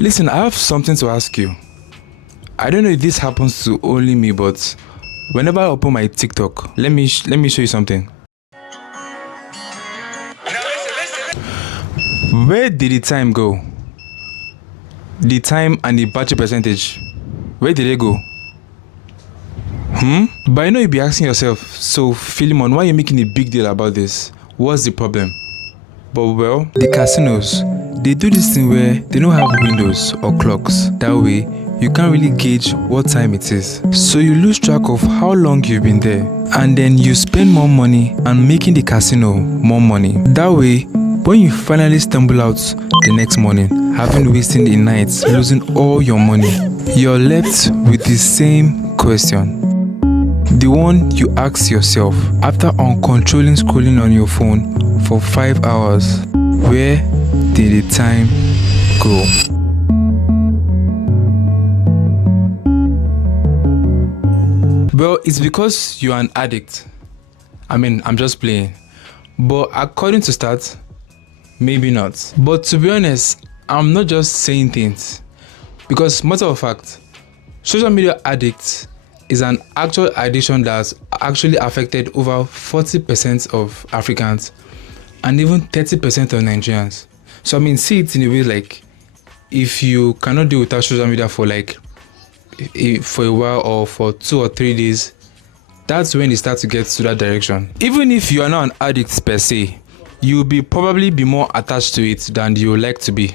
Listen, I have something to ask you. I don't know if this happens to only me, but whenever I open my TikTok, let me show you something. Where did the time go? The time and the battery percentage. Where did they go? But I know you'll be asking yourself, so Philemon, why are you making a big deal about this? What's the problem? But well, the casinos, they do this thing where they don't have windows or clocks. That way, you can't really gauge what time it is. So you lose track of how long you've been there. And then you spend more money and making the casino more money. That way, when you finally stumble out the next morning, having wasted the night, losing all your money, you're left with the same question. The one you ask yourself after uncontrolling scrolling on your phone for 5 hours. Where did the time go? Well, it's because you're an addict. I mean, I'm just playing. But according to stats, maybe not. But to be honest, I'm not just saying things. Because matter of fact, social media addicts is an actual addiction that's actually affected over 40% of Africans and even 30% of Nigerians. So I mean, see it in a way like, if you cannot do without social media for for a while or for 2 or 3 days, that's when it starts to get to that direction. Even if you are not an addict per se, you'll probably be more attached to it than you would like to be.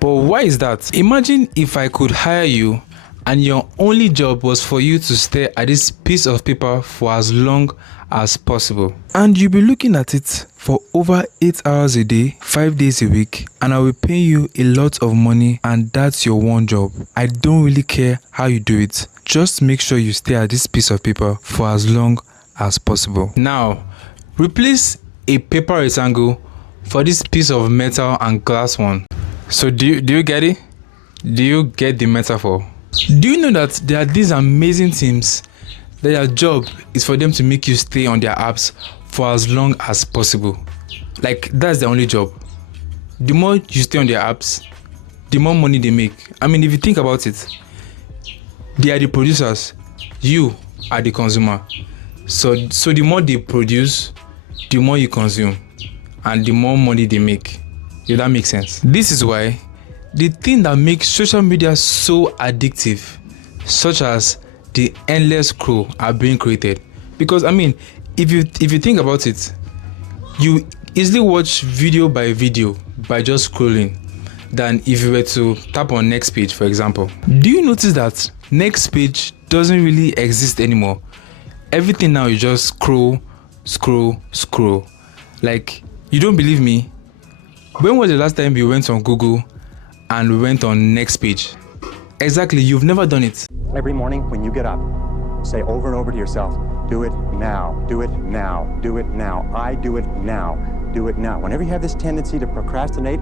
But why is that? Imagine if I could hire you and your only job was for you to stare at this piece of paper for as long as possible. And you'll be looking at it for over 8 hours a day, 5 days a week, and I will pay you a lot of money, and that's your one job. I don't really care how you do it. Just make sure you stare at this piece of paper for as long as possible. Now, replace a paper rectangle for this piece of metal and glass one. So do you get it? Do you get the metaphor? Do you know that there are these amazing teams that their job is for them to make you stay on their apps for as long as possible? Like, that's their only job. The more you stay on their apps, the more money they make. I mean, if you think about it, they are the producers, you are the consumer. So the more they produce, the more you consume, and the more money they make. If that makes sense. This is why the thing that makes social media so addictive, such as the endless scroll, are being created. Because I mean, if you think about it, you easily watch video by video by just scrolling than if you were to tap on next page, for example. Do you notice that next page doesn't really exist anymore? Everything now is just scroll. Like, you don't believe me? When was the last time you went on Google and went on next page? Exactly, you've never done it. Every morning when you get up, say over and over to yourself, do it now, do it now, do it now, I do it now, do it now. Whenever you have this tendency to procrastinate,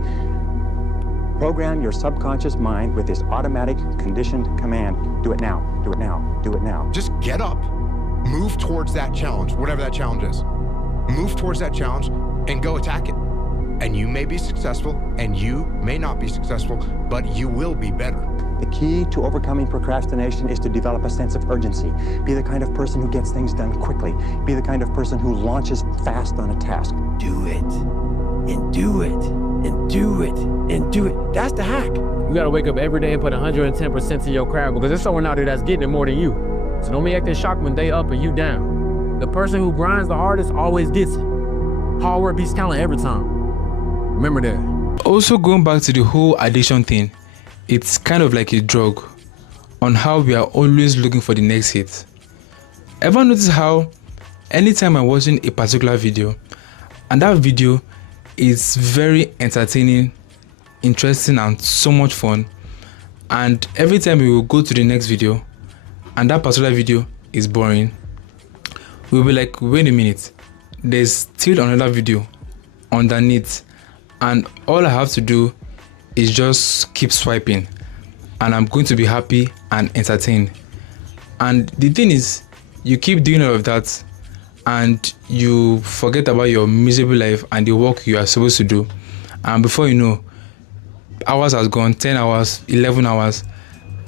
program your subconscious mind with this automatic conditioned command, do it now, do it now, do it now. Just get up, move towards that challenge, whatever that challenge is. Move towards that challenge and go attack it. And you may be successful and you may not be successful, but you will be better. The key to overcoming procrastination is to develop a sense of urgency. Be the kind of person who gets things done quickly. Be the kind of person who launches fast on a task. Do it, and do it, and do it, and do it. That's the hack. You gotta wake up every day and put 110% to your craft, because there's someone out there that's getting it more than you. So don't be acting shocked when they up and you down. The person who grinds the hardest always gets it. Hard work beats talent every time. Remember that. Also, going back to the whole addiction thing, it's kind of like a drug on how we are always looking for the next hit. Ever notice how anytime I'm watching a particular video and that video is very entertaining, interesting, and so much fun, and every time we will go to the next video and that particular video is boring, we'll be like, wait a minute, there's still another video underneath, and all I have to do is just keep swiping and I'm going to be happy and entertained. And the thing is, you keep doing all of that and you forget about your miserable life and the work you are supposed to do, and before you know, hours has gone, 10 hours, 11 hours,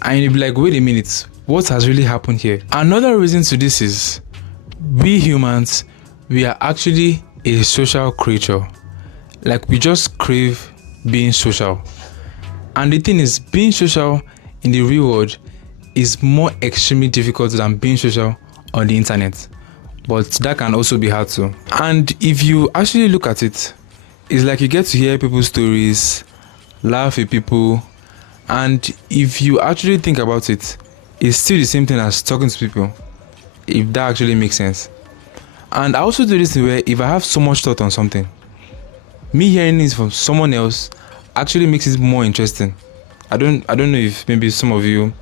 and you'll be like, wait a minute, what has really happened here? Another reason to this is we humans, we are actually a social creature. Like, we just crave being social. And the thing is, being social in the real world is more extremely difficult than being social on the internet. But that can also be hard too. And if you actually look at it, it's like you get to hear people's stories, laugh with people, and if you actually think about it, it's still the same thing as talking to people, if that actually makes sense. And I also do this thing where if I have so much thought on something, me hearing it from someone else actually makes it more interesting. I don't know if maybe some of you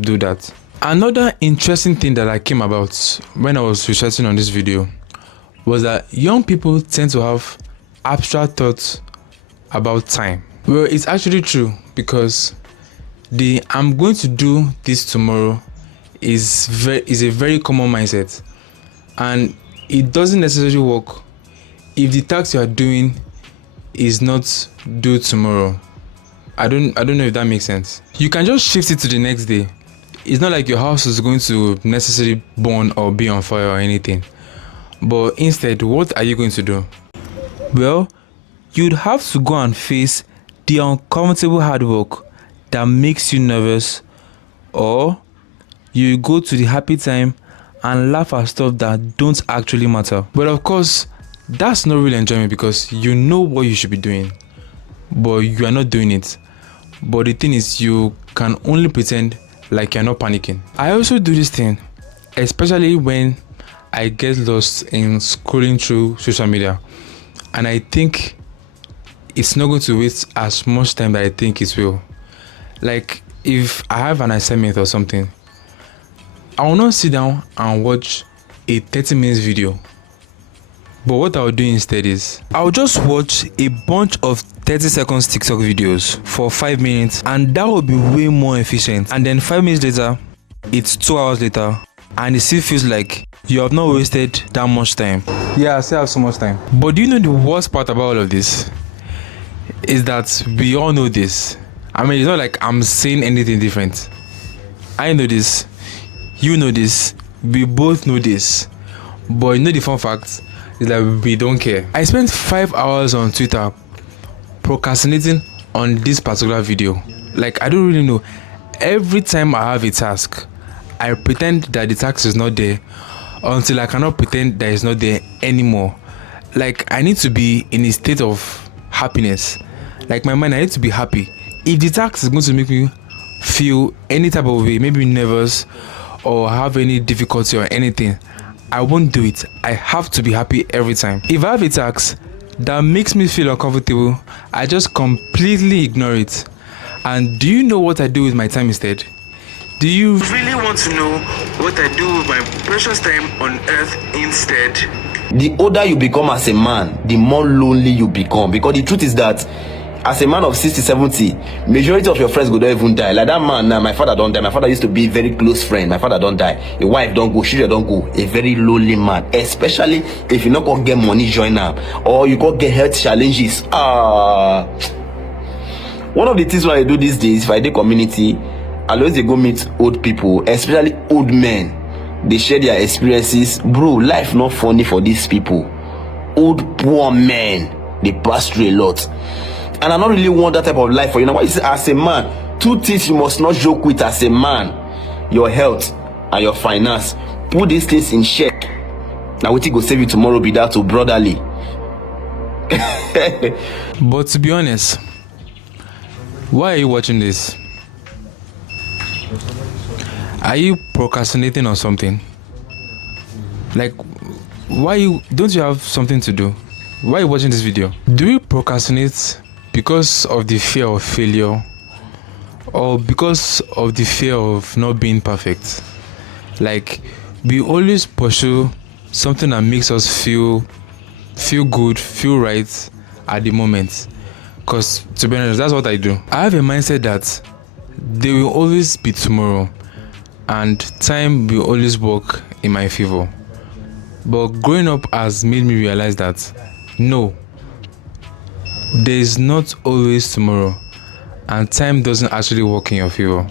do that. Another interesting thing that I came about when I was researching on this video was that young people tend to have abstract thoughts about time. Well, it's actually true, because the I'm going to do this tomorrow is a very common mindset, and it doesn't necessarily work if the task you are doing is not due tomorrow. I don't know if that makes sense. You can just shift it to the next day. It's not like your house is going to necessarily burn or be on fire or anything. But instead, what are you going to do? Well, you'd have to go and face the uncomfortable hard work that makes you nervous, or you go to the happy time and laugh at stuff that don't actually matter. But of course, that's not real enjoyment, because you know what you should be doing, but you are not doing it. But the thing is, you can only pretend like you're not panicking. I also do this thing, especially when I get lost in scrolling through social media, and I think it's not going to waste as much time that I think it will. Like, if I have an assignment or something, I will not sit down and watch a 30 minutes video. But what I'll do instead is, I'll just watch a bunch of 30 seconds TikTok videos for 5 minutes, and that will be way more efficient. And then 5 minutes later, it's 2 hours later, and it still feels like you have not wasted that much time. Yeah, I still have so much time. But do you know the worst part about all of this? Is that we all know this. I mean, it's not like I'm saying anything different. I know this, you know this, we both know this. But you know the fun fact is that we don't care. I spent 5 hours on Twitter procrastinating on this particular video. Like, I don't really know. Every time I have a task, I pretend that the task is not there until I cannot pretend that it's not there anymore. Like, I need to be in a state of happiness. Like, my mind, I need to be happy. If the task is going to make me feel any type of way, maybe nervous or have any difficulty or anything, I won't do it. I have to be happy every time. If I have a task that makes me feel uncomfortable, I just completely ignore it. And do you know what I do with my time instead? Do you really want to know what I do with my precious time on earth instead? The older you become as a man, the more lonely you become. Because the truth is that as a man of 60, 70, majority of your friends go don't even die. Like that man now, my father don't die. My father used to be a very close friend. My father don't die. A wife don't go, children don't go. A very lonely man. Especially if you not go get money join up, or you go get health challenges. One of the things what I do these days, if I do community, I always go meet old people, especially old men. They share their experiences. Bro, life not funny for these people. Old poor men, they pass through a lot. And I don't really want that type of life for you. Now, why is it as a man? Two things you must not joke with as a man: your health and your finance. Put these things in check. Now, what you go save you tomorrow be that to brotherly. But to be honest, why are you watching this? Are you procrastinating on something? Like, don't you have something to do? Why are you watching this video? Do you procrastinate because of the fear of failure, or because of the fear of not being perfect? Like, we always pursue something that makes us feel good, feel right at the moment. Because to be honest, that's what I do. I have a mindset that there will always be tomorrow, and time will always work in my favor. But growing up has made me realize that no, there is not always tomorrow, and time doesn't actually work in your favor.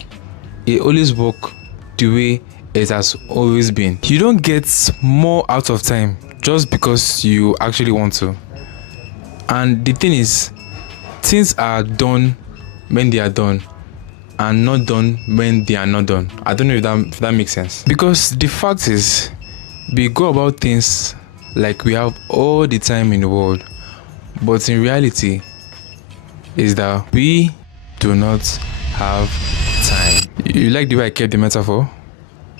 It always works the way it has always been. You don't get more out of time just because you actually want to. And the thing is, things are done when they are done and not done when they are not done. I don't know if that makes sense. Because the fact is, we go about things like we have all the time in the world, but in reality is that we do not have time. You like the way I kept the metaphor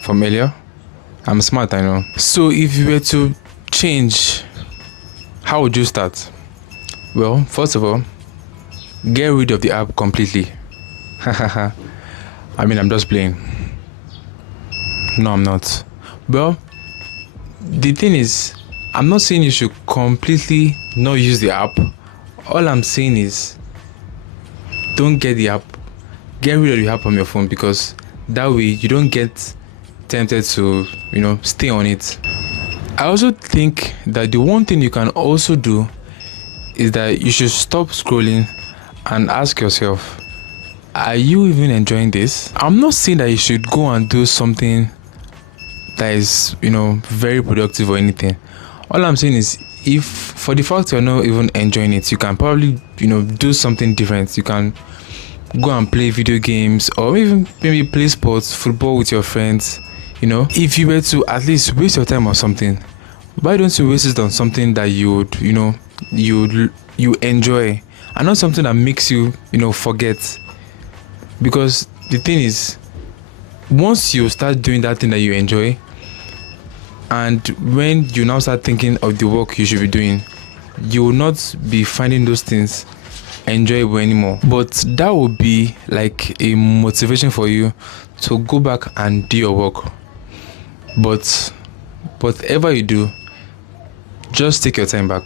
from earlier? I'm smart, I know. So if you were to change, how would you start? Well, first of all, get rid of the app completely. I mean, I'm just playing. No, I'm not. Well, the thing is, I'm not saying you should completely not use the app. All I'm saying is, don't get the app. Get rid of the app on your phone, because that way you don't get tempted to, stay on it. I also think that the one thing you can also do is that you should stop scrolling and ask yourself, are you even enjoying this? I'm not saying that you should go and do something that is, very productive or anything. All I'm saying is, if for the fact you're not even enjoying it, you can probably, do something different. You can go and play video games, or even maybe play sports, football with your friends. If you were to at least waste your time on something, why don't you waste it on something that you would, you enjoy, and not something that makes you, forget? Because the thing is, once you start doing that thing that you enjoy, and when you now start thinking of the work you should be doing, you will not be finding those things enjoyable anymore. But that will be like a motivation for you to go back and do your work. But whatever you do, just take your time back.